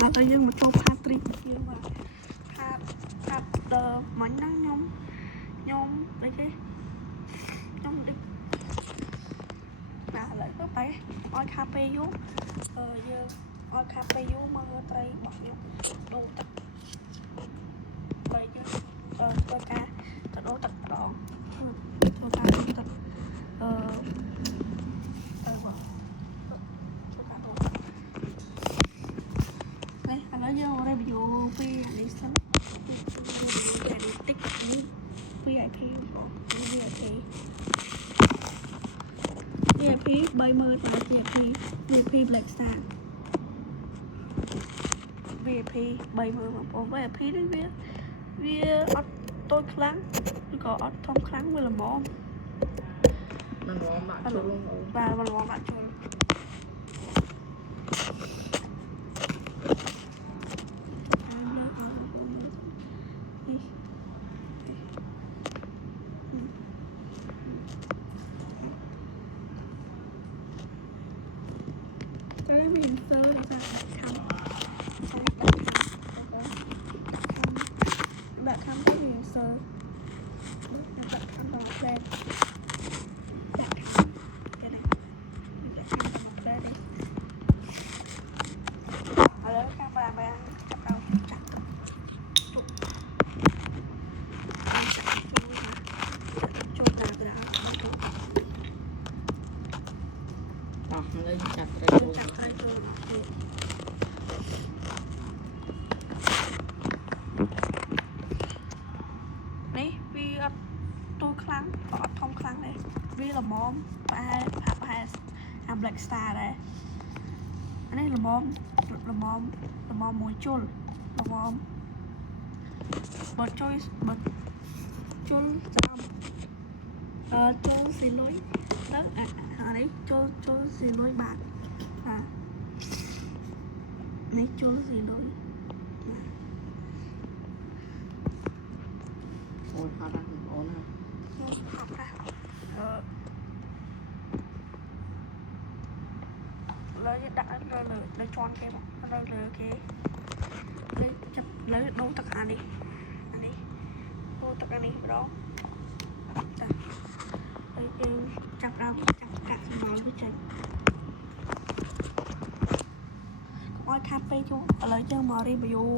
ដល់ទៅយើងមកចូលផាត្រីយើងបាទផាដល់មិញហ្នឹងខ្ញុំអីគេខ្ញុំដូចបាទឥឡូវទៅបែរឲ្យខាពេយូយើងឲ្យខាពេយូមកមើលត្រីរបស់ខ្ញុំដូរទឹកបើយើងធ្វើការទៅដូរទឹកម្ដងធ្វើការដូរទឹកទៅបាទធ្វើការដូរទឹកនេះឥឡូវយើង review ពីអានេះសិន review អានេះតិចនេះ VIP បង VIP 30000បាទ VIP Black Star VIP 30000បងប្អូន VIP នេះវាអត់តូចខ្លាំងឬក៏អត់ធំខ្លាំងវាល្មមមិនល្មមដាក់ចូលបាទមិនល្មមដាក់ចូលតែមានសើដាក់ខាំដាក់ខាំទៅមានសើដាក់ខាំទៅផ្លែដាក់ខាំគេណាដាក់ខាំទៅផ្លែនេះឥឡូវកាមេរ៉ាបានចាប់ដល់ចាក់ទៅចូលតាមក្រៅអស់ហើយចាក់ត្រីចូលនេះវាអត់ទូខ្លាំងក៏អត់ធំខ្លាំងដែរវាល្មមប្រហែលអា Black Star ដែរអានេះល្មមមួយជុលល្មមបើជួយបើជុលចាំចូលស៊ីលុយទៅអានេះចូលស៊ីលុយបាទនេះចូលស៊ីលុយអូនហត់ណាស់អូនណាហត់ណាស់លើដាក់លើជន់គេមកលើគេលើចាប់លើដូរទឹកអានេះដូរទឹកអានេះម្ដងចាហើយយើងចាប់កាក់សម្បល់វាចេញឲ្យខាត់ពេកជួឥឡូវយើងមក review